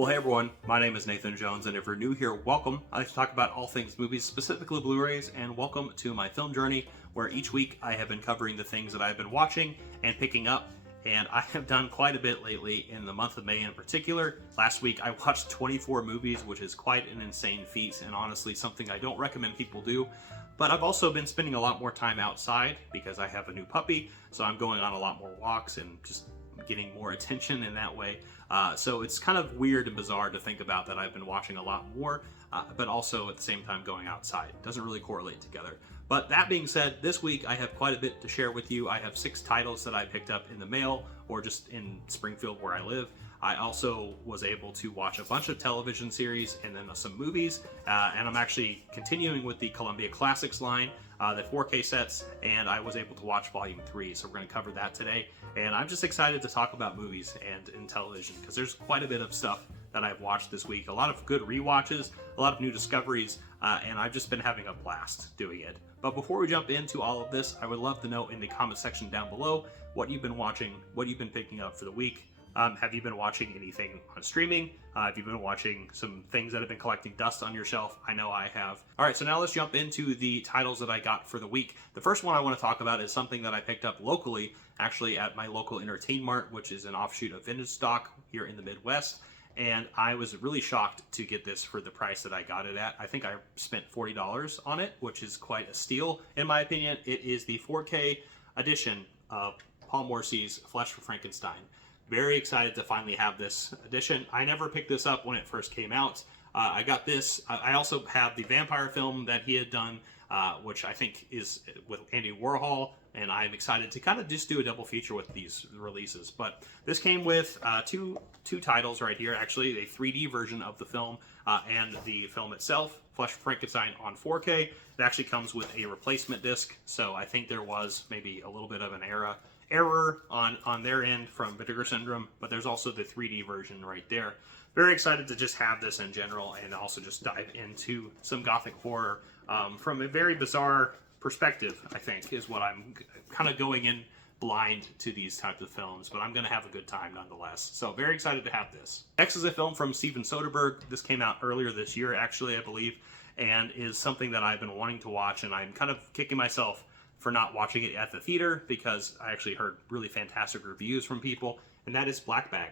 Well, hey everyone, my name is Nathan Jones, and if you're new here, welcome. I like to talk about all things movies, specifically Blu-rays, and welcome to my film journey, where each week I have been covering the things that I've been watching and picking up, and I have done quite a bit lately in the month of May in particular. Last week I watched 24 movies, which is quite an insane feat, and honestly something I don't recommend people do. But I've also been spending a lot more time outside because I have a new puppy, so I'm going on a lot more walks and just getting more attention in that way. So it's kind of weird and bizarre to think about that I've been watching a lot more, but also at the same time going outside. It doesn't really correlate together. But that being said, this week I have quite a bit to share with you. I have 6 titles that I picked up in the mail or just in Springfield where I live. I also was able to watch a bunch of television series and then some movies, and I'm actually continuing with the Columbia Classics line, the 4K sets, and I was able to watch Volume 3, so we're going to cover that today. And I'm just excited to talk about movies and television, because there's quite a bit of stuff that I've watched this week. A lot of good rewatches, a lot of new discoveries, and I've just been having a blast doing it. But before we jump into all of this, I would love to know in the comment section down below what you've been watching, what you've been picking up for the week. Have you been watching anything on streaming? Have you been watching some things that have been collecting dust on your shelf? I know I have. All right, so now let's jump into the titles that I got for the week. The first one I want to talk about is something that I picked up locally, actually at my local Entertain Mart, which is an offshoot of Vintage Stock here in the Midwest. And I was really shocked to get this for the price that I got it at. I think I spent $40 on it, which is quite a steal in my opinion. It is the 4K edition of Paul Morrissey's Flesh for Frankenstein. Very excited to finally have this edition. I never picked this up when it first came out. I got this. I also have the vampire film that he had done, which I think is with Andy Warhol, and I'm excited to kind of just do a double feature with these releases. But this came with two titles right here, actually, a 3D version of the film and the film itself, Flesh for Frankenstein on 4K. It actually comes with a replacement disc, so I think there was maybe a little bit of an error on their end from Vinegar Syndrome, but there's also the 3D version right there. Very excited to just have this in general and also just dive into some gothic horror from a very bizarre perspective, I think, is what I'm kind of going in blind to these types of films, but I'm going to have a good time nonetheless. So very excited to have this. Next is a film from Steven Soderbergh. This came out earlier this year, actually, I believe, and is something that I've been wanting to watch, and I'm kind of kicking myself for not watching it at the theater because I actually heard really fantastic reviews from people, and that is Black Bag,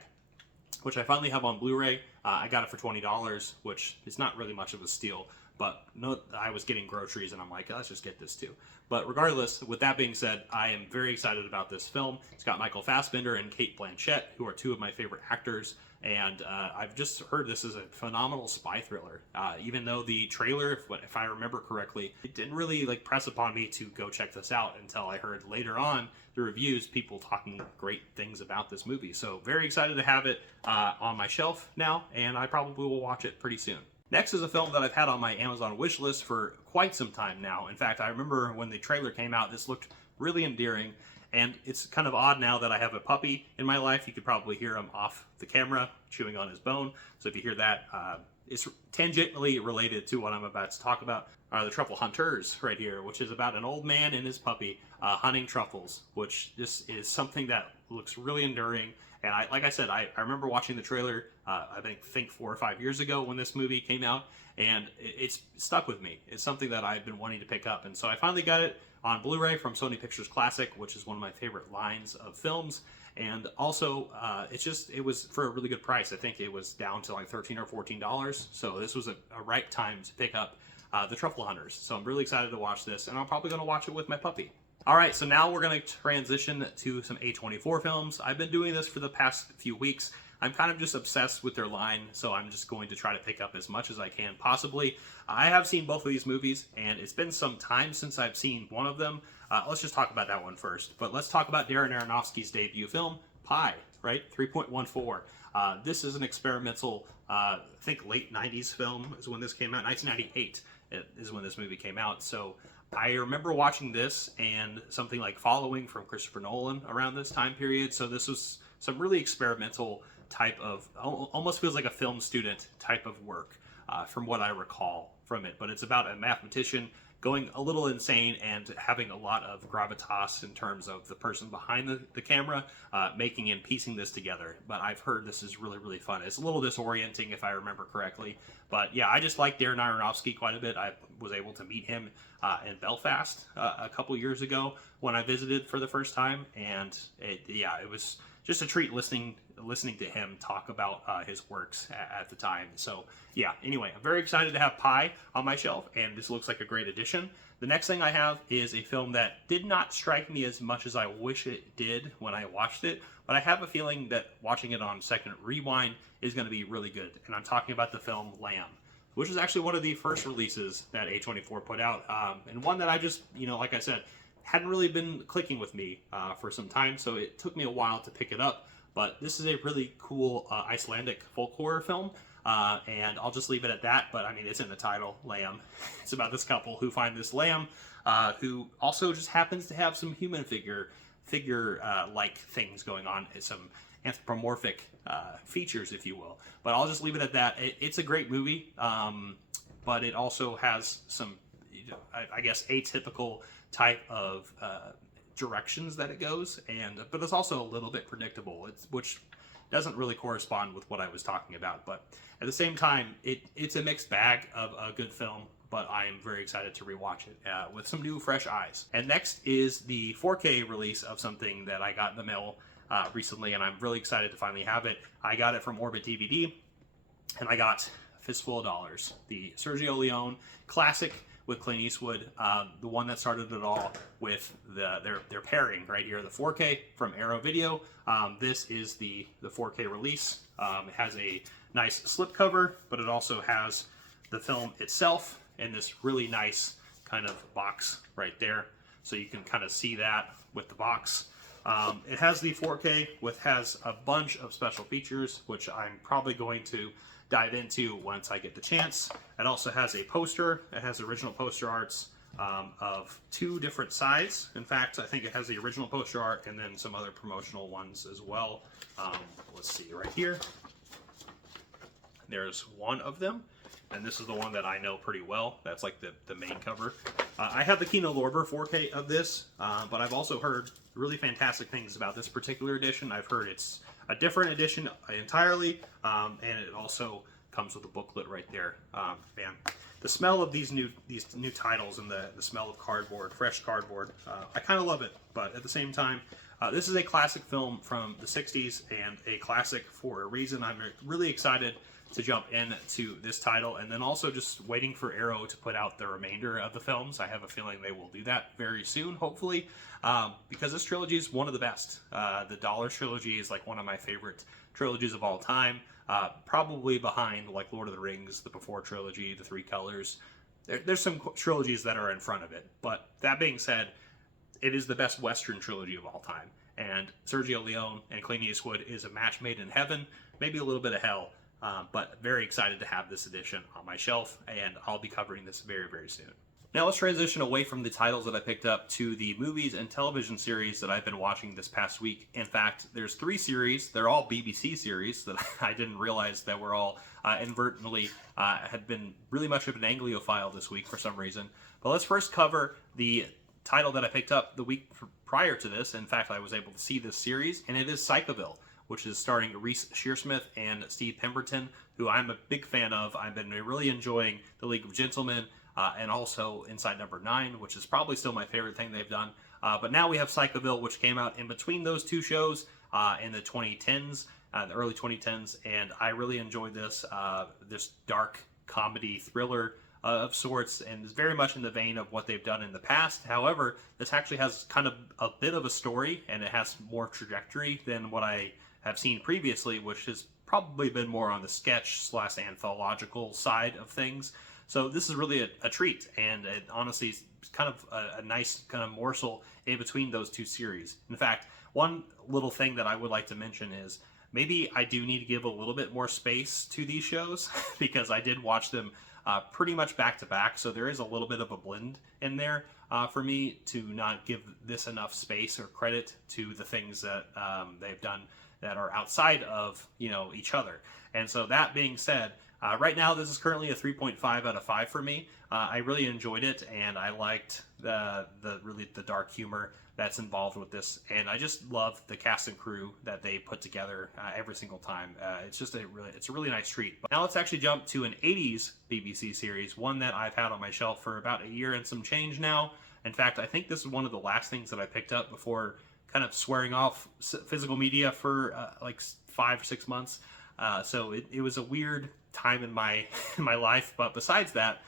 which I finally have on Blu-ray. I got it for $20, which is not really much of a steal, but no, I was getting groceries and I'm like, let's just get this too. But regardless, with that being said, I am very excited about this film. It's got Michael Fassbender and Cate Blanchett, who are 2 of my favorite actors, and I've just heard this is a phenomenal spy thriller. Even though the trailer, if I remember correctly, it didn't really press upon me to go check this out until I heard later on the reviews, people talking great things about this movie. So very excited to have it on my shelf now, and I probably will watch it pretty soon. Next is a film that I've had on my Amazon wish list for quite some time now. In fact, I remember when the trailer came out, this looked really endearing. And it's kind of odd now that I have a puppy in my life. You could probably hear him off the camera chewing on his bone. So if you hear that, it's tangentially related to what I'm about to talk about. The Truffle Hunters right here, which is about an old man and his puppy hunting truffles, which just is something that looks really enduring. And like I said, I remember watching the trailer, I think 4 or 5 years ago when this movie came out, and it's stuck with me. It's something that I've been wanting to pick up, and so I finally got it on Blu-ray from Sony Pictures Classic, which is one of my favorite lines of films. And also, it was for a really good price. I think it was down to like $13 or $14. So this was a right time to pick up the Truffle Hunters. So I'm really excited to watch this, and I'm probably going to watch it with my puppy. All right, so now we're going to transition to some A24 films. I've been doing this for the past few weeks. I'm kind of just obsessed with their line, so I'm just going to try to pick up as much as I can possibly. I have seen both of these movies, and it's been some time since I've seen one of them. Let's just talk about that one first. But let's talk about Darren Aronofsky's debut film, Pi, right? 3.14. This is an experimental, I think late 90s film is when this came out. 1998 is when this movie came out. So I remember watching this and something like Following from Christopher Nolan around this time period. So this was some really experimental type of, almost feels like a film student type of work from what I recall from it. But it's about a mathematician going a little insane and having a lot of gravitas in terms of the person behind the camera, making and piecing this together. But I've heard this is really, really fun. It's a little disorienting if I remember correctly. But yeah, I just like Darren Aronofsky quite a bit. I was able to meet him in Belfast a couple years ago when I visited for the first time. And it was just a treat listening to him talk about his works at the time. So yeah, anyway, I'm very excited to have Pi on my shelf, and this looks like a great addition. The next thing I have is a film that did not strike me as much as I wish it did when I watched it, but I have a feeling that watching it on second rewind is going to be really good. And I'm talking about the film Lamb, which is actually one of the first releases that A24 put out, and one that I just, like I said, hadn't really been clicking with me for some time, so it took me a while to pick it up. But this is a really cool Icelandic folk horror film, and I'll just leave it at that. But I mean, it's in the title, Lamb. It's about this couple who find this lamb, who also just happens to have some human figure like things going on, some anthropomorphic features, if you will. But I'll just leave it at that. It's a great movie, but it also has some, I guess, atypical type of directions that it goes, but it's also a little bit predictable, which doesn't really correspond with what I was talking about. But at the same time, it's a mixed bag of a good film, but I am very excited to rewatch it with some new, fresh eyes. And next is the 4K release of something that I got in the mail recently, and I'm really excited to finally have it. I got it from Orbit DVD, and I got Fistful of Dollars, the Sergio Leone classic with Clint Eastwood, the one that started it all with their pairing right here, the 4K from Arrow Video. This is the 4K release. It has a nice slipcover, but it also has the film itself in this really nice kind of box right there. So you can kind of see that with the box. It has the 4K, which has a bunch of special features, which I'm probably going to dive into once I get the chance. It also has a poster. It has original poster arts of 2 different sides. In fact, I think it has the original poster art and then some other promotional ones as well. Let's see right here. There's one of them, and this is the one that I know pretty well. That's like the main cover. I have the Kino Lorber 4K of this, but I've also heard really fantastic things about this particular edition. I've heard it's a different edition entirely, and it also comes with a booklet right there. Man, the smell of these new titles and the smell of cardboard, fresh cardboard, I kind of love it. But at the same time, this is a classic film from the 60s and a classic for a reason. I'm really excited to jump into this title, and then also just waiting for Arrow to put out the remainder of the films. I have a feeling they will do that very soon, hopefully, because this trilogy is one of the best. The Dollars trilogy is like one of my favorite trilogies of all time, probably behind like Lord of the Rings, the Before trilogy, the Three Colors. There's some trilogies that are in front of it, but that being said, it is the best Western trilogy of all time, and Sergio Leone and Clint Eastwood is a match made in heaven, maybe a little bit of hell. But very excited to have this edition on my shelf, and I'll be covering this very, very soon. Now let's transition away from the titles that I picked up to the movies and television series that I've been watching this past week. In fact, there's 3 series. They're all BBC series that I didn't realize that were all inadvertently had been really much of an Anglophile this week for some reason. But let's first cover the title that I picked up the week prior to this. In fact, I was able to see this series, and it is Psychoville, which is starring Reese Shearsmith and Steve Pemberton, who I'm a big fan of. I've been really enjoying The League of Gentlemen, and also Inside Number 9, which is probably still my favorite thing they've done. But now we have Psychoville, which came out in between those 2 shows in the 2010s, the early 2010s, and I really enjoyed this dark comedy thriller of sorts, and is very much in the vein of what they've done in the past. However, this actually has kind of a bit of a story, and it has more trajectory than what I have seen previously, which has probably been more on the sketch/anthological side of things. So this is really a treat, and it honestly is kind of a nice kind of morsel in between those 2 series. In fact, one little thing that I would like to mention is maybe I do need to give a little bit more space to these shows because I did watch them pretty much back to back, so there is a little bit of a blend in there for me to not give this enough space or credit to the things that they've done that are outside of each other. And so that being said, Right now, this is currently a 3.5 out of 5 for me. I really enjoyed it, and I liked the dark humor that's involved with this, and I just love the cast and crew that they put together every single time. It's just it's a really nice treat. But now let's actually jump to an 80s BBC series, one that I've had on my shelf for about a year and some change now. In fact, I think this is one of the last things that I picked up before kind of swearing off physical media for like 5 or 6 months. So it was a weird time in my in my life, but besides that,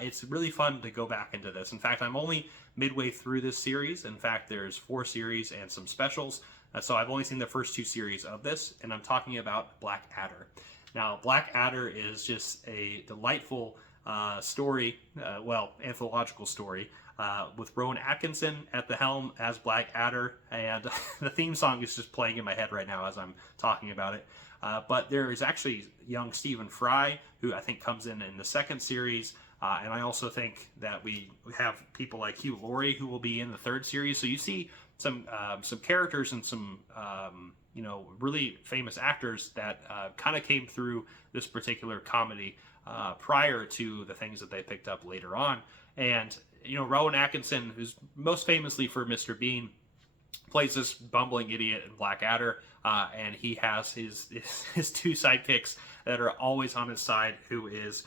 it's really fun to go back into this. In fact, I'm only midway through this series. In fact, there's 4 series and some specials, so I've only seen the first 2 series of this, and I'm talking about Black Adder. Now, Black Adder is just a delightful story, anthological story, with Rowan Atkinson at the helm as Black Adder, and the theme song is just playing in my head right now as I'm talking about it. But there is actually young Stephen Fry, who I think comes in the second series, and I also think that we have people like Hugh Laurie who will be in the 3rd series. So you see some characters and some really famous actors that kind of came through this particular comedy prior to the things that they picked up later on. And Rowan Atkinson, who's most famously for Mr. Bean, plays this bumbling idiot in Black Adder, and he has his 2 sidekicks that are always on his side, who is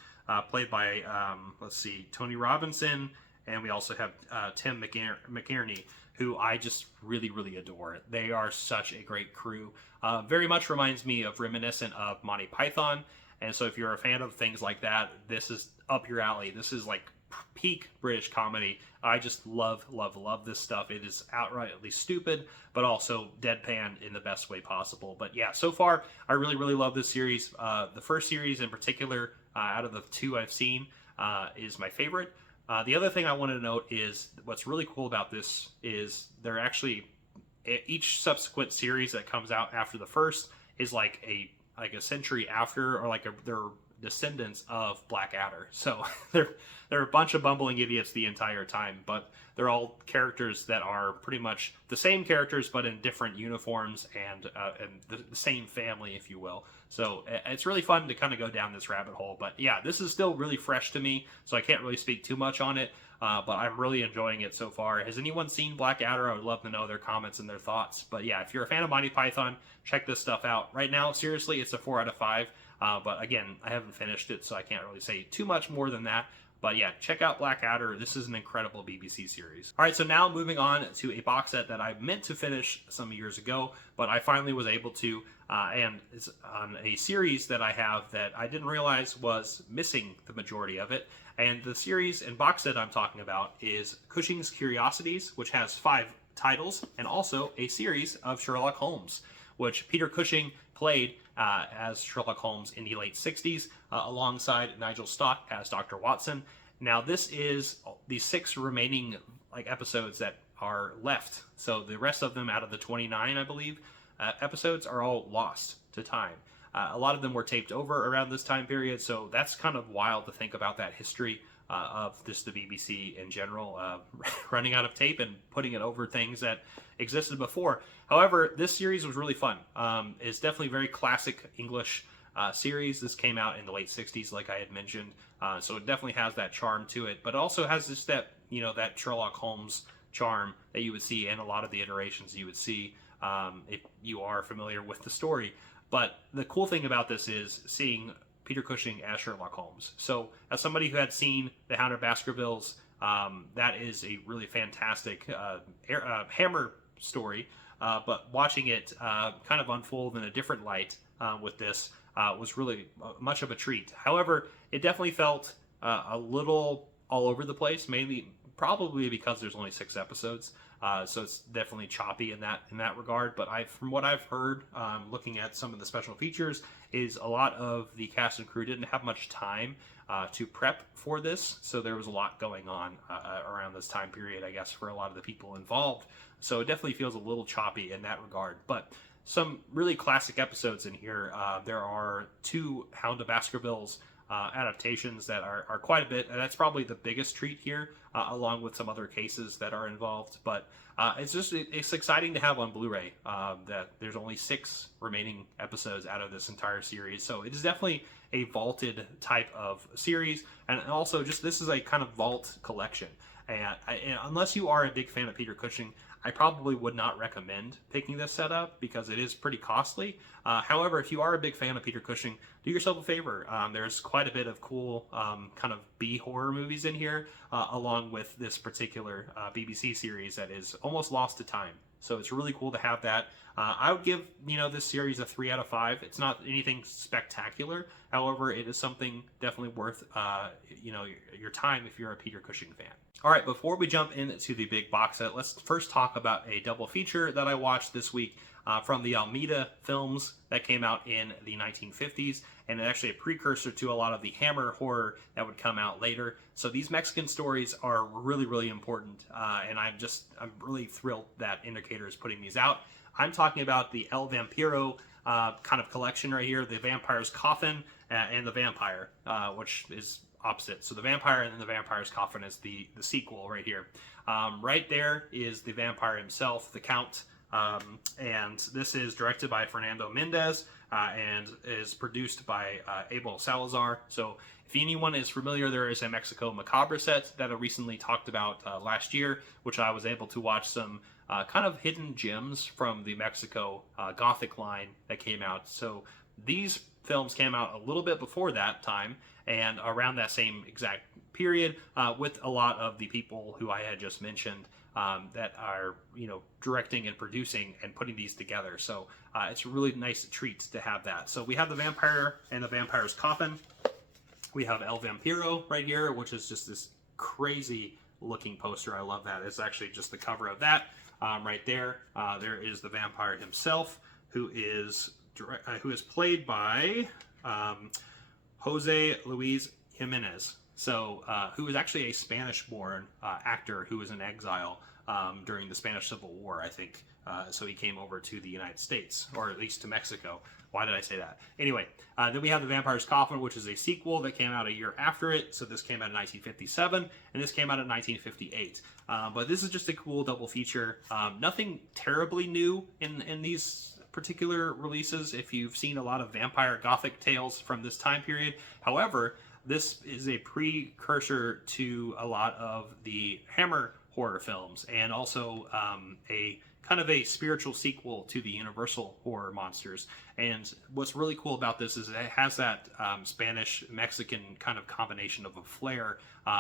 played by Tony Robinson, and we also have Tim McInerney, who I just really, really adore. They are such a great crew. Very much reminds me of reminiscent of Monty Python, and so if you're a fan of things like that, this is up your alley. This is like peak British comedy. I just love this stuff. It is outrightly stupid, but also deadpan in the best way possible. But yeah, so far I really, really love this series. The first series in particular, out of the 2 I've seen, is my favorite. The other thing I want to note is what's really cool about this is they're actually, each subsequent series that comes out after the first is like a century after, or they're descendants of Black Adder. So they're a bunch of bumbling idiots the entire time, but they're all characters that are pretty much the same characters, but in different uniforms and the same family, if you will. So it's really fun to kind of go down this rabbit hole. But yeah, this is still really fresh to me, so I can't really speak too much on it. But I'm really enjoying it so far. Has anyone seen Black Adder? I would love to know their comments and their thoughts. But yeah, if you're a fan of Monty Python, check this stuff out. Right now, seriously, it's a 4 out of 5. But again, I haven't finished it, so I can't really say too much more than that. But yeah, check out Black Adder. This is an incredible BBC series. All right, so now moving on to a box set that I meant to finish some years ago, but I finally was able to, and it's on a series that I have that I didn't realize was missing the majority of it. And the series and box set I'm talking about is Cushing's Curiosities, which has 5 titles, and also a series of Sherlock Holmes, which Peter Cushing played as Sherlock Holmes in the late 60s, alongside Nigel Stock as Dr. Watson. Now, this is the 6 remaining episodes that are left. So the rest of them, out of the 29, I believe, episodes, are all lost to time. A lot of them were taped over around this time period, so that's kind of wild to think about that history of just the BBC in general, running out of tape and putting it over things that existed before. However, this series was really fun. It's definitely very classic English series. This came out in the late 60s, like I had mentioned, so it definitely has that charm to it, but it also has just that, that Sherlock Holmes charm that you would see in a lot of the iterations you would see if you are familiar with the story. But the cool thing about this is seeing Peter Cushing as Sherlock Holmes. So as somebody who had seen The Hound of Baskervilles, that is a really fantastic Hammer story, but watching it kind of unfold in a different light with this was really much of a treat. However, it definitely felt a little all over the place, probably because there's only 6 episodes. So it's definitely choppy in that regard. But from what I've heard, looking at some of the special features, is a lot of the cast and crew didn't have much time to prep for this. So there was a lot going on around this time period, I guess, for a lot of the people involved. So it definitely feels a little choppy in that regard. But some really classic episodes in here. There are 2 Hound of Baskervilles adaptations that are quite a bit, and that's probably the biggest treat here, along with some other cases that are involved. But it's exciting to have on Blu-ray that there's only 6 remaining episodes out of this entire series, so it is definitely a vaulted type of series, and also just this is a kind of vault collection. And unless you are a big fan of Peter Cushing, I probably would not recommend picking this setup because it is pretty costly. However, if you are a big fan of Peter Cushing, do yourself a favor. There's quite a bit of cool kind of B horror movies in here, along with this particular BBC series that is almost lost to time. So it's really cool to have that. I would give this series a 3 out of 5. It's not anything spectacular. However, it is something definitely worth your time if you're a Peter Cushing fan. All right, before we jump into the big box set, let's first talk about a double feature that I watched this week from the Almeida films that came out in the 1950s, and actually a precursor to a lot of the Hammer horror that would come out later. So these Mexican stories are really, really important, and I'm really thrilled that Indicator is putting these out. I'm talking about the El Vampiro kind of collection right here, the Vampire's Coffin and the Vampire, which is opposite. So the Vampire and then the Vampire's Coffin is the sequel right here. Right there is the vampire himself, the Count, and this is directed by Fernando Mendez and is produced by Abel Salazar. So if anyone is familiar, there is a Mexico Macabre set that I recently talked about last year, which I was able to watch some kind of hidden gems from the Mexico Gothic line that came out. So these films came out a little bit before that time and around that same exact period, with a lot of the people who I had just mentioned that are directing and producing and putting these together. So it's a really nice treat to have that. So we have the Vampire and the Vampire's Coffin. We have El Vampiro right here, which is just this crazy looking poster. I love that. It's actually just the cover of that right there. There is the vampire himself, who is played by Jose Luis Jimenez, so who is actually a Spanish-born actor who was in exile during the Spanish Civil War, I think. So he came over to the United States, or at least to Mexico. Why did I say that? Anyway, then we have The Vampire's Coffin, which is a sequel that came out a year after it. So this came out in 1957, and this came out in 1958. But this is just a cool double feature. Nothing terribly new in these particular releases if you've seen a lot of vampire gothic tales from this time period. However, this is a precursor to a lot of the Hammer horror films, and also a kind of a spiritual sequel to the Universal horror monsters. And what's really cool about this is it has that Spanish-Mexican kind of combination of a flair.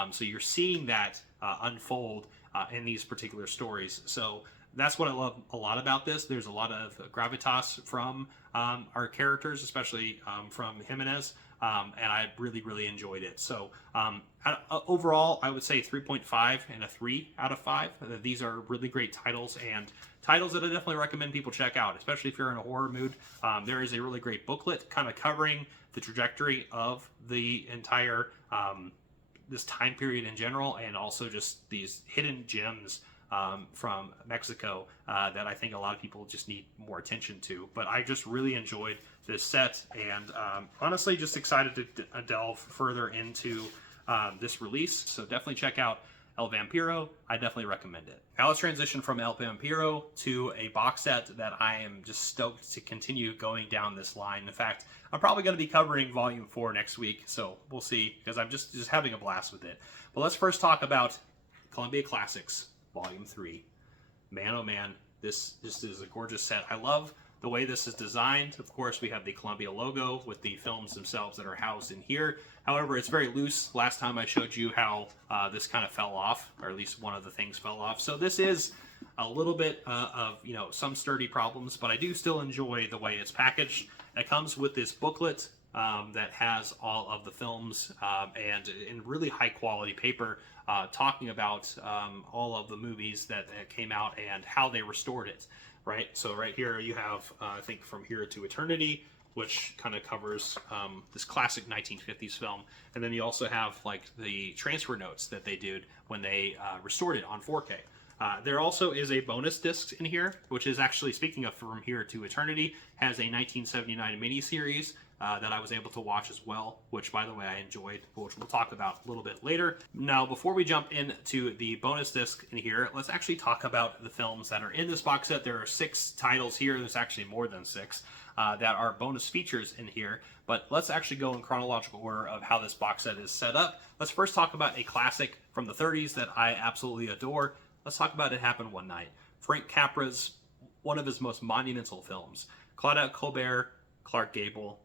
So you're seeing that unfold in these particular stories. So that's what I love a lot about this. There's a lot of gravitas from our characters, especially from Jimenez, and I really, really enjoyed it. So overall, I would say 3.5 and a 3 out of 5. These are really great titles, and titles that I definitely recommend people check out, especially if you're in a horror mood. There is a really great booklet kind of covering the trajectory of the entire this time period in general, and also just these hidden gems from Mexico that I think a lot of people just need more attention to. But I just really enjoyed this set, and honestly just excited to delve further into this release. So definitely check out El Vampiro. I definitely recommend it. Now let's transition from El Vampiro to a box set that I am just stoked to continue going down this line. In fact, I'm probably going to be covering Volume 4 next week, so we'll see, because I'm just having a blast with it. But let's first talk about Columbia Classics Volume 3. Man, oh man, this is a gorgeous set. I love the way this is designed. Of course, we have the Columbia logo with the films themselves that are housed in here. However, it's very loose. Last time I showed you how this kind of fell off, or at least one of the things fell off. So this is a little bit of some sturdy problems, but I do still enjoy the way it's packaged. It comes with this booklet that has all of the films and in really high quality paper, talking about all of the movies that came out and how they restored it, right? So right here you have, I think, From Here to Eternity, which kind of covers this classic 1950s film. And then you also have like the transfer notes that they did when they restored it on 4K. There also is a bonus disc in here, which is actually, speaking of From Here to Eternity, has a 1979 miniseries that I was able to watch as well, which, by the way, I enjoyed, which we'll talk about a little bit later. Now, before we jump into the bonus disc in here, let's actually talk about the films that are in this box set. There are 6 titles here. There's actually more than 6 that are bonus features in here. But let's actually go in chronological order of how this box set is set up. Let's first talk about a classic from the 30s that I absolutely adore. Let's talk about It Happened One Night. Frank Capra's one of his most monumental films. Claudette Colbert, Clark Gable.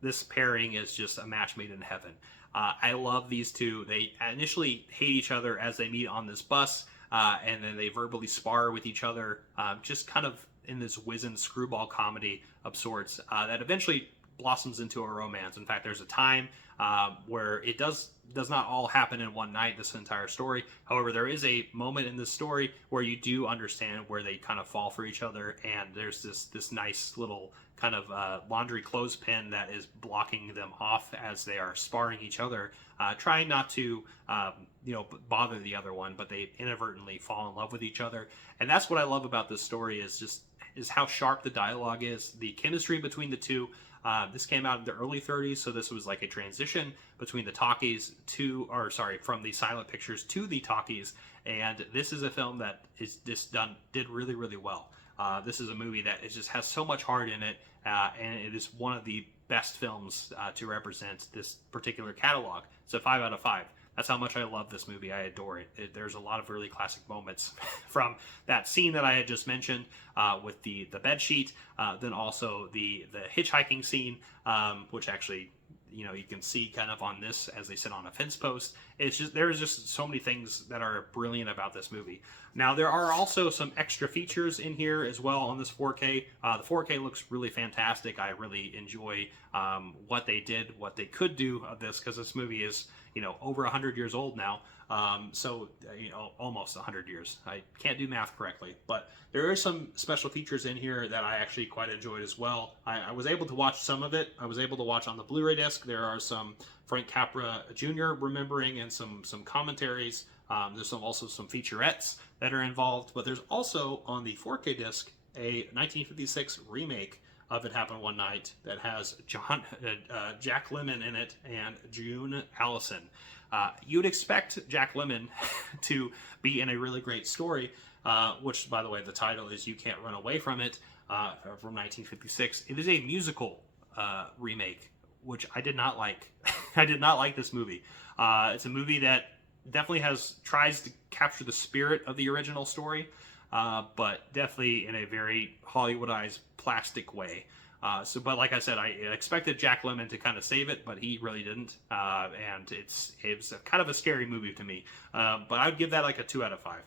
This pairing is just a match made in heaven. I love these two. They initially hate each other as they meet on this bus, and then they verbally spar with each other, just kind of in this wizened screwball comedy of sorts that eventually blossoms into a romance. In fact, there's a time where it does not all happen in one night, this entire story. However, there is a moment in this story where you do understand where they kind of fall for each other, and there's this nice little kind of laundry clothespin that is blocking them off as they are sparring each other, trying not to bother the other one, but they inadvertently fall in love with each other. And that's what I love about this story, is how sharp the dialogue is, the chemistry between the two. This came out in the early 30s, so this was like a transition between the talkies from the silent pictures to the talkies, and this is a film that did really, really well. This is a movie that just has so much heart in it, and it is one of the best films to represent this particular catalog. It's a 5 out of 5. That's how much I love this movie. I adore it. There's a lot of really classic moments from that scene that I had just mentioned with the bed sheet, then also the hitchhiking scene, which actually you can see kind of on this as they sit on a fence post. There's just so many things that are brilliant about this movie. Now, there are also some extra features in here as well on this 4K. The 4K looks really fantastic. I really enjoy what they could do of this, because this movie is over 100 years old now. Almost 100 years. I can't do math correctly, but there are some special features in here that I actually quite enjoyed as well. I was able to watch some of it. I was able to watch on the Blu-ray disc. There are some Frank Capra Jr. remembering and some commentaries. There's also some featurettes that are involved, but there's also on the 4K disc a 1956 remake of It Happened One Night that has Jack Lemmon in it and June Allison. You'd expect Jack Lemmon to be in a really great story, which, by the way, the title is You Can't Run Away From It, from 1956. It is a musical remake, which I did not like. I did not like this movie. It's a movie that definitely tries to capture the spirit of the original story, but definitely in a very Hollywoodized, plastic way. But like I said, I expected Jack Lemmon to kind of save it, but he really didn't. And it was kind of a scary movie to me. But I would give that like a 2 out of 5.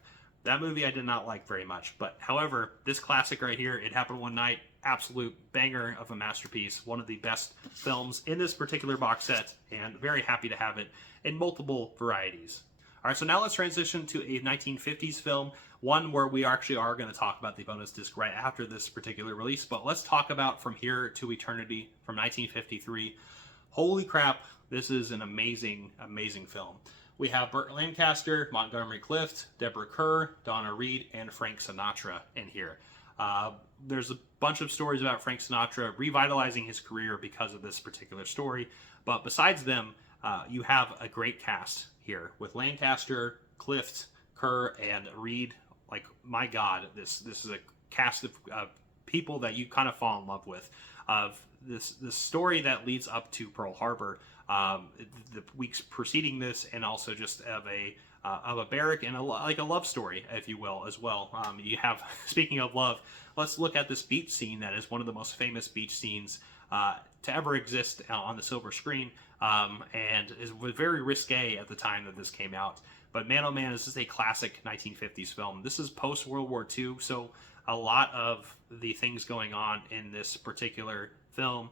That movie I did not like very much. But however, this classic right here, It Happened One Night, absolute banger of a masterpiece. One of the best films in this particular box set, and very happy to have it in multiple varieties. All right, so now let's transition to a 1950s film, one where we actually are going to talk about the bonus disc right after this particular release, but let's talk about From Here to Eternity from 1953. Holy crap, this is an amazing, amazing film. We have Burt Lancaster, Montgomery Clift, Deborah Kerr, Donna Reed, and Frank Sinatra in here. There's a bunch of stories about Frank Sinatra revitalizing his career because of this particular story, but besides them, you have a great cast here with Lancaster, Clift, Kerr, and Reed. Like, my God, this is a cast of people that you kind of fall in love with. Of this story that leads up to Pearl Harbor, the weeks preceding this, and also just of a barrack and a love story, if you will, as well. You have, speaking of love, let's look at this beach scene that is one of the most famous beach scenes to ever exist on the silver screen, and was very risque at the time that this came out. But man, oh man, this is a classic 1950s film. This is post-World War II, so a lot of the things going on in this particular film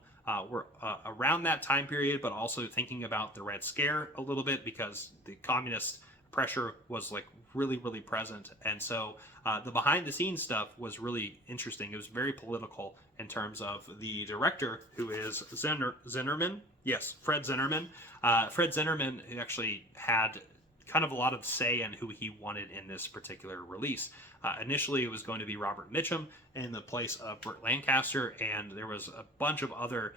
were around that time period, but also thinking about the Red Scare a little bit, because the communist pressure was like really, really present. And so the behind the scenes stuff was really interesting. It was very political in terms of the director, who is Zinnerman. Yes, Fred Zinnerman. Fred Zinnerman actually had kind of a lot of say in who he wanted in this particular release. Initially, it was going to be Robert Mitchum in the place of Burt Lancaster, and there was a bunch of other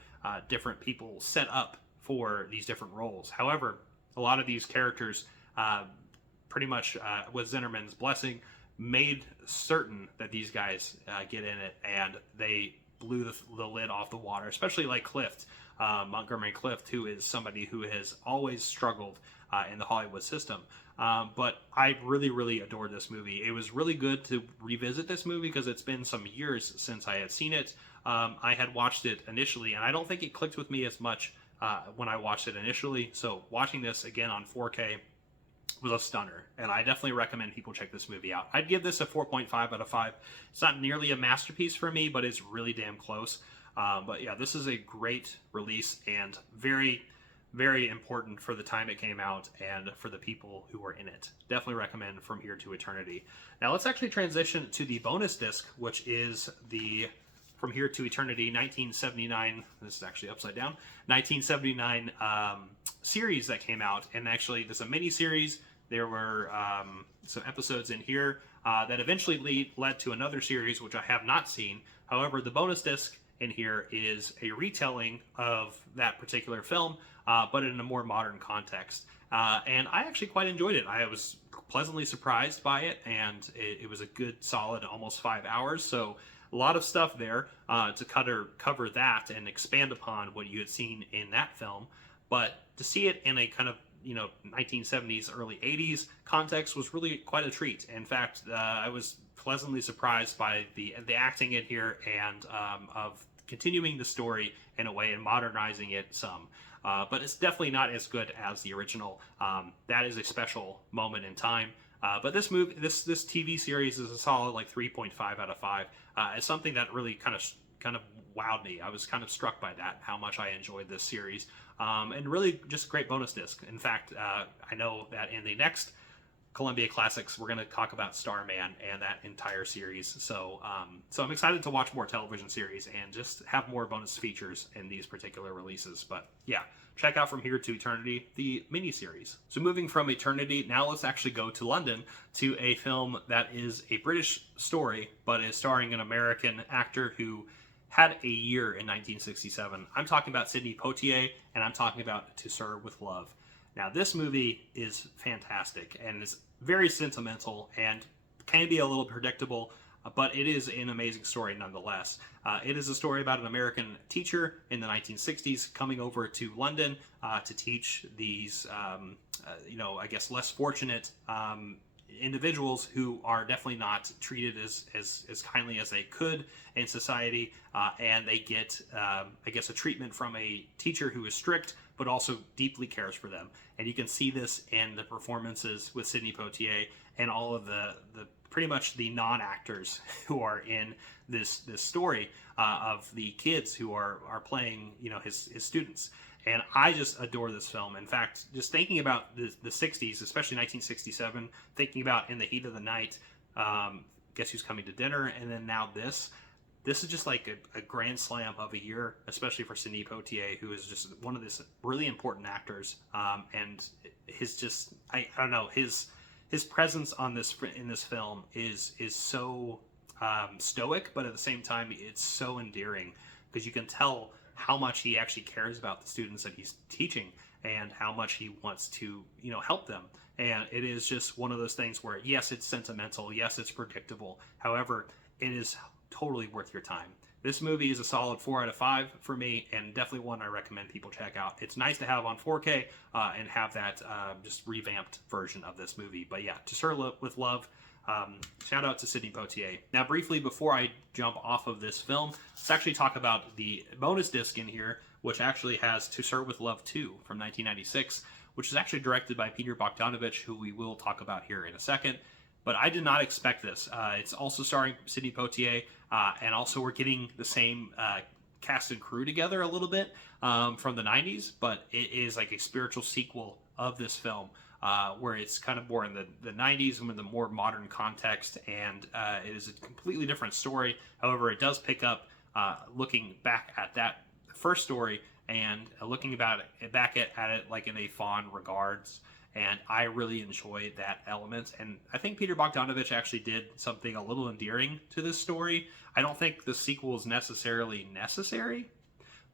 different people set up for these different roles. However, a lot of these characters, pretty much with Zinnerman's blessing, made certain that these guys get in it, and they blew the lid off the water, especially like Clift, Montgomery Clift, who is somebody who has always struggled in the Hollywood system. But I really, really adored this movie. It was really good to revisit this movie because it's been some years since I had seen it. I had watched it initially, and I don't think it clicked with me as much when I watched it initially. So watching this again on 4K was a stunner, and I definitely recommend people check this movie out. I'd give this a 4.5 out of 5. It's not nearly a masterpiece for me, but it's really damn close. But yeah, this is a great release and very, very important for the time it came out and for the people who were in it. Definitely recommend From Here to Eternity. Now let's actually transition to the bonus disc, which is the From Here to Eternity 1979, this is actually upside down, 1979 series that came out. And actually there's a mini series. There were some episodes in here that eventually led to another series, which I have not seen. However, the bonus disc in here is a retelling of that particular film, but in a more modern context. And I actually quite enjoyed it. I was pleasantly surprised by it, and it was a good solid almost 5 hours. So a lot of stuff there to cover that and expand upon what you had seen in that film. But to see it in a kind of 1970s, early 80s context was really quite a treat. In fact, I was pleasantly surprised by the acting in here and of continuing the story in a way and modernizing it some. But it's definitely not as good as the original. That is a special moment in time. But this TV series is a solid like 3.5 out of 5. It's something that really kind of wowed me. I was kind of struck by that, how much I enjoyed this series. And really just a great bonus disc. In fact, I know that in the next Columbia Classics, we're going to talk about Starman and that entire series. So I'm excited to watch more television series and just have more bonus features in these particular releases. But yeah, check out From Here to Eternity, the miniseries. So moving from Eternity, now let's actually go to London to a film that is a British story, but is starring an American actor who had a year in 1967. I'm talking about Sidney Poitier, and I'm talking about To Sir with Love. Now, this movie is fantastic and is very sentimental and can be a little predictable, but it is an amazing story nonetheless. It is a story about an American teacher in the 1960s coming over to London to teach these, I guess, less fortunate individuals who are definitely not treated as kindly as they could in society, and they get, I guess, a treatment from a teacher who is strict but also deeply cares for them. And you can see this in the performances with Sidney Poitier and all of the pretty much the non-actors who are in this story of the kids who are playing his students. And I just adore this film. In fact, just thinking about the 60s, especially 1967, thinking about In the Heat of the Night, Guess Who's Coming to Dinner, and then now this is just like a grand slam of a year, especially for Sidney Poitier, who is just one of these really important actors. And his just, I don't know, his presence in this film is so stoic, but at the same time, it's so endearing because you can tell how much he actually cares about the students that he's teaching and how much he wants to, help them. And it is just one of those things where, yes, it's sentimental. Yes, it's predictable. However, it is totally worth your time. This movie is a solid 4 out of 5 for me, and definitely one I recommend people check out. It's nice to have on 4K and have that just revamped version of this movie. But yeah, To Sir with Love. Shout out to Sidney Poitier. Now, briefly, before I jump off of this film, let's actually talk about the bonus disc in here, which actually has To Sir with Love 2 from 1996, which is actually directed by Peter Bogdanovich, who we will talk about here in a second. But I did not expect this. It's also starring Sidney Poitier, and also we're getting the same cast and crew together a little bit from the 90s, but it is like a spiritual sequel of this film. Where it's kind of more in the 90s and with a more modern context, and it is a completely different story. However, it does pick up looking back at that first story and looking back at it like in a fond regards. and I really enjoy that element. And I think Peter Bogdanovich actually did something a little endearing to this story. I don't think the sequel is necessarily necessary,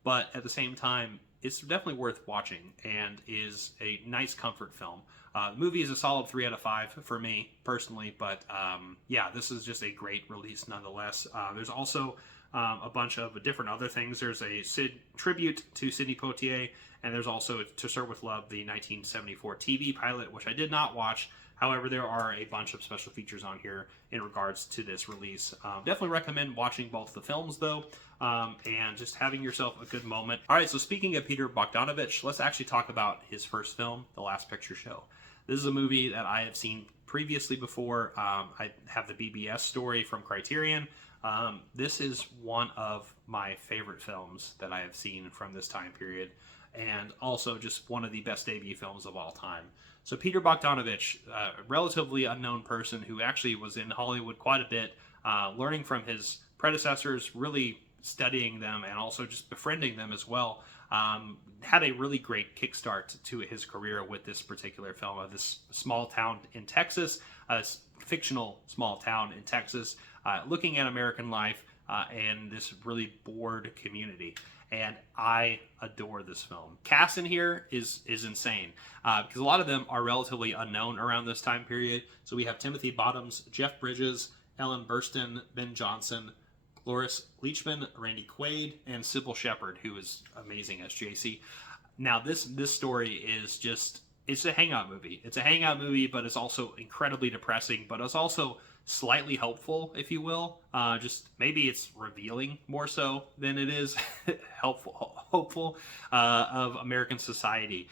but at the same time, it's definitely worth watching and is a nice comfort film. The movie is a solid 3 out of 5 for me personally, but yeah, this is just a great release nonetheless. There's also a bunch of different other things. There's a tribute to Sidney Poitier, and there's also To Serve With Love, the 1974 TV pilot, which I did not watch. However, there are a bunch of special features on here in regards to this release. Definitely recommend watching both the films, though, and just having yourself a good moment. All right, so speaking of Peter Bogdanovich, let's actually talk about his first film, The Last Picture Show. This is a movie that I have seen previously before. I have the BBS story from Criterion. This is one of my favorite films that I have seen from this time period, and also just one of the best debut films of all time. So Peter Bogdanovich, a relatively unknown person who actually was in Hollywood quite a bit, learning from his predecessors, really studying them, and also just befriending them as well, had a really great kickstart to his career with this particular film of this small town in Texas, a fictional small town in Texas, looking at American life and this really bored community. And I adore this film. Cast in here is insane because a lot of them are relatively unknown around this time period. So we have Timothy Bottoms, Jeff Bridges, Ellen Burstyn, Ben Johnson, Loris Leachman, Randy Quaid, and Sybil Shepherd, who is amazing as JC. Now this story is just, it's a hangout movie. It's a hangout movie, but it's also incredibly depressing, but it's also slightly hopeful, if you will. Just maybe it's revealing more so than it is hopeful of American society,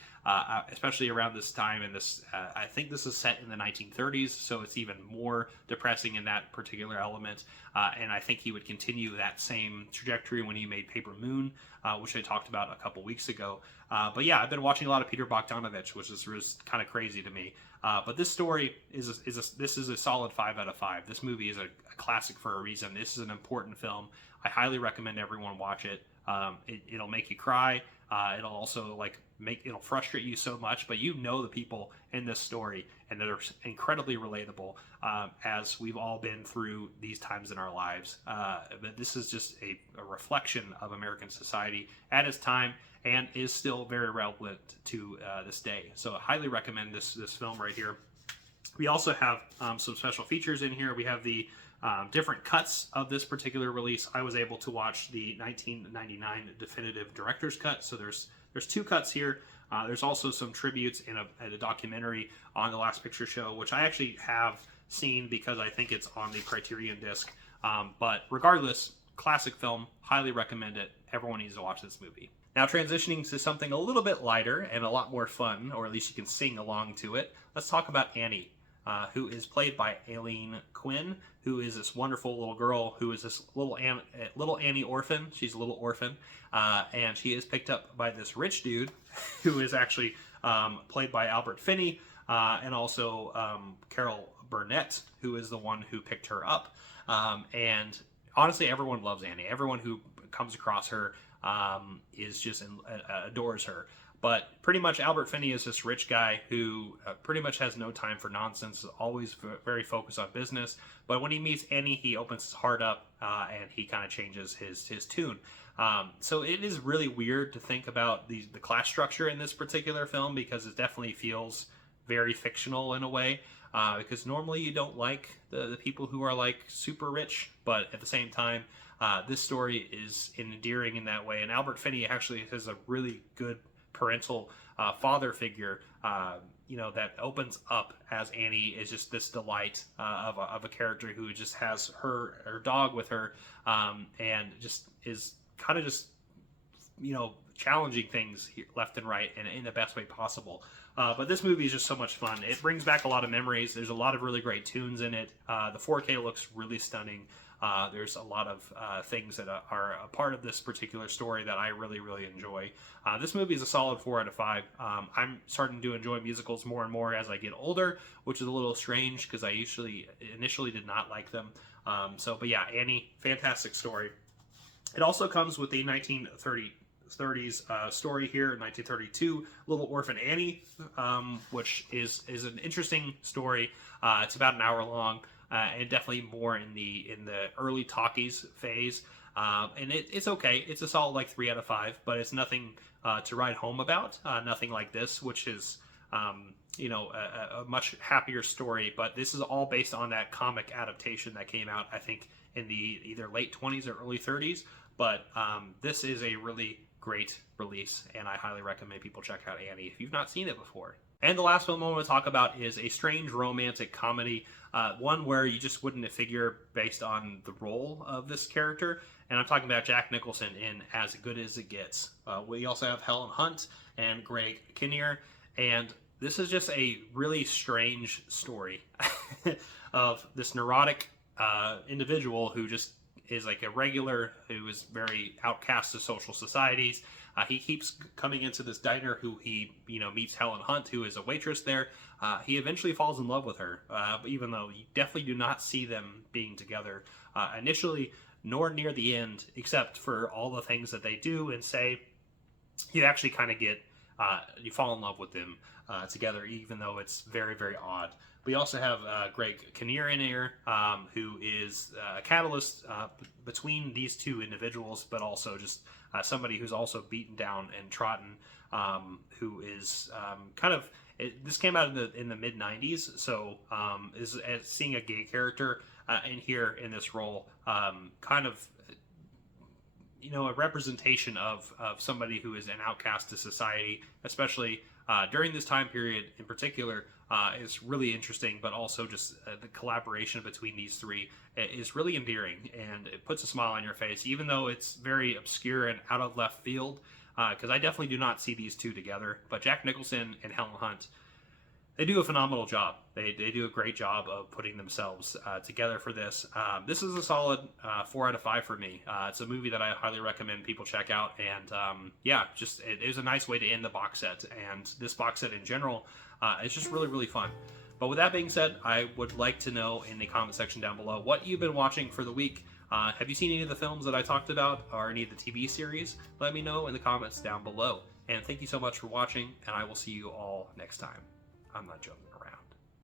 especially around this time. And this, I think this is set in the 1930s, so it's even more depressing in that particular element. And I think he would continue that same trajectory when he made Paper Moon, which I talked about a couple weeks ago. But yeah, I've been watching a lot of Peter Bogdanovich, which was kind of crazy to me. But this story is a solid 5 out of 5. This movie is a classic for a reason. This is an important film. I highly recommend everyone watch it. It'll make you cry. It'll also it'll frustrate you so much, but you know the people in this story, and they're incredibly relatable, as we've all been through these times in our lives. But this is just a reflection of American society at its time, and is still very relevant to this day. So I highly recommend this film right here. We also have some special features in here. We have the different cuts of this particular release. I was able to watch the 1999 definitive director's cut. So there's 2 cuts here. There's also some tributes in a documentary on The Last Picture Show, which I actually have seen because I think it's on the Criterion disc. But regardless, classic film, highly recommend it. Everyone needs to watch this movie. Now transitioning to something a little bit lighter and a lot more fun, or at least you can sing along to it, let's talk about Annie, who is played by Aileen Quinn, who is this wonderful little girl who is this little Annie orphan. She's a little orphan, and she is picked up by this rich dude who is actually played by Albert Finney, and also Carol Burnett, who is the one who picked her up. And honestly, everyone loves Annie. Everyone who comes across her is just adores her. But pretty much Albert Finney is this rich guy who pretty much has no time for nonsense, always very focused on business. But when he meets Annie, he opens his heart up, and he kind of changes his tune. So it is really weird to think about the class structure in this particular film, because it definitely feels very fictional in a way. Because normally you don't like the people who are like super rich, but at the same time, this story is endearing in that way. And Albert Finney actually has a really good parental father figure, that opens up as Annie is just this delight of a character who just has her dog with her, and just is kind of just challenging things left and right and in the best way possible. But this movie is just so much fun. It brings back a lot of memories. There's a lot of really great tunes in it. The 4K looks really stunning. There's a lot of things that are a part of this particular story that I really, really enjoy. This movie is a solid 4 out of 5. I'm starting to enjoy musicals more and more as I get older, which is a little strange because I initially did not like them. But yeah, Annie, fantastic story. It also comes with a 1930 30s story here, 1932, Little Orphan Annie, which is an interesting story. It's about an hour long, and definitely more in the early talkies phase. And it's okay. It's a solid like 3 out of 5, but it's nothing to write home about. Nothing like this, which is a much happier story. But this is all based on that comic adaptation that came out, I think, in the either late 20s or early 30s. But this is a really great release, and I highly recommend people check out Annie if you've not seen it before. And the last film I want to talk about is a strange romantic comedy, one where you just wouldn't figure based on the role of this character. And I'm talking about Jack Nicholson in As Good as It Gets. We also have Helen Hunt and Greg Kinnear, and this is just a really strange story of this neurotic individual who just is like a regular, who is very outcast of social societies. He keeps coming into this diner who he, meets Helen Hunt, who is a waitress there. He eventually falls in love with her, even though you definitely do not see them being together initially, nor near the end, except for all the things that they do and say. You actually kind of you fall in love with them together, even though it's very, very odd. We also have Greg Kinnear in here, who is a catalyst between these two individuals, but also just somebody who's also beaten down and trodden, who is this came out in the mid 90s, so seeing a gay character in here in this role, kind of a representation of somebody who is an outcast to society, especially during this time period in particular, is really interesting. But also just the collaboration between these three is really endearing, and it puts a smile on your face, even though it's very obscure and out of left field, because I definitely do not see these two together. But Jack Nicholson and Helen Hunt, they do a phenomenal job. They do a great job of putting themselves together for this. This is a solid 4 out of 5 for me. It's a movie that I highly recommend people check out. And it was a nice way to end the box set. And this box set in general is just really, really fun. But with that being said, I would like to know in the comment section down below what you've been watching for the week. Have you seen any of the films that I talked about or any of the TV series? Let me know in the comments down below. And thank you so much for watching, and I will see you all next time. I'm not joking.